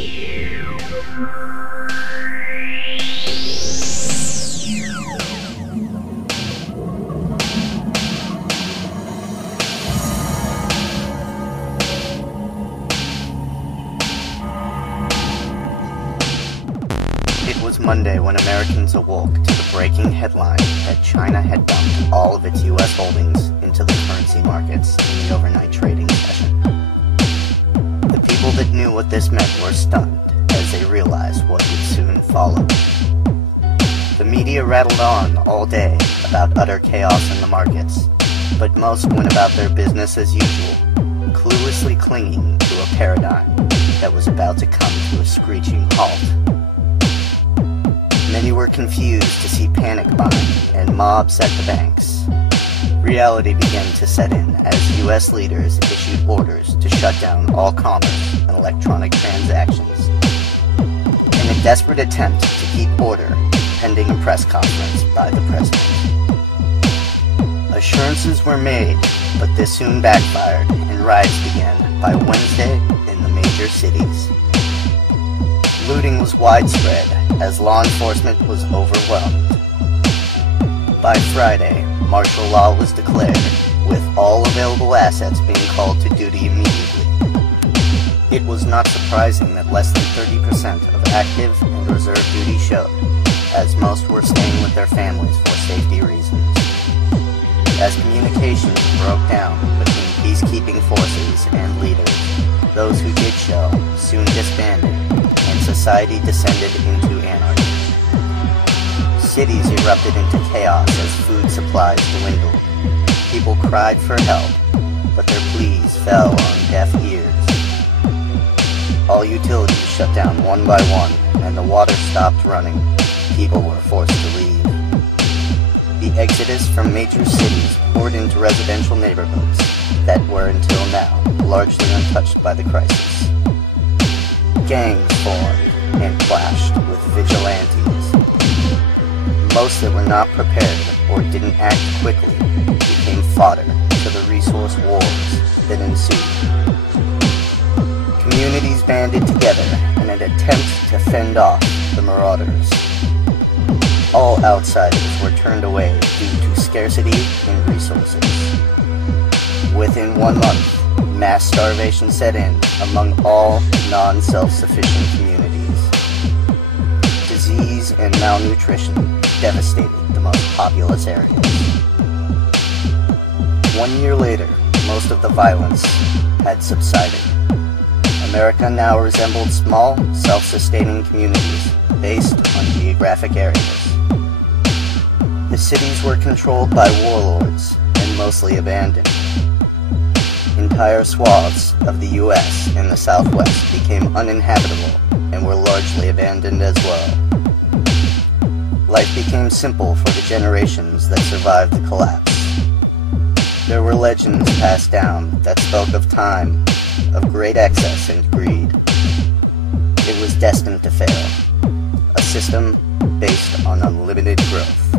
It was Monday when Americans awoke to the breaking headline that China had dumped all of its U.S. holdings into the currency markets in the overnight trading session. The people that knew what this meant were stunned as they realized what would soon follow. The media rattled on all day about utter chaos in the markets, but most went about their business as usual, cluelessly clinging to a paradigm that was about to come to a screeching halt. Many were confused to see panic buying and mobs at the banks. Reality began to set in as U.S. leaders issued orders to shut down all commerce and electronic transactions. In a desperate attempt to keep order, pending a press conference by the president. Assurances were made, but this soon backfired and riots began by Wednesday in the major cities. Looting was widespread as law enforcement was overwhelmed. By Friday, martial law was declared, with all available assets being called to duty immediately. It was not surprising that less than 30% of active and reserve duty showed, as most were staying with their families for safety reasons. As communications broke down between peacekeeping forces and leaders, those who did show soon disbanded, and society descended into anarchy. Cities erupted into chaos as food supplies dwindled. People cried for help, but their pleas fell on deaf ears. All utilities shut down one by one, and the water stopped running. People were forced to leave. The exodus from major cities poured into residential neighborhoods that were until now largely untouched by the crisis. Gangs formed and clashed with vigilantes. Most that were not prepared or didn't act quickly became fodder to the resource wars that ensued. Communities banded together in an attempt to fend off the marauders. All outsiders were turned away due to scarcity in resources. Within 1 month, mass starvation set in among all non-self-sufficient communities. Disease and malnutrition devastated the most populous areas. 1 year later, most of the violence had subsided. America now resembled small, self-sustaining communities based on geographic areas. The cities were controlled by warlords and mostly abandoned. Entire swaths of the U.S. in the Southwest became uninhabitable and were largely abandoned as well. Life became simple for the generations that survived the collapse. There were legends passed down that spoke of time, of great excess and greed. It was destined to fail, a system based on unlimited growth.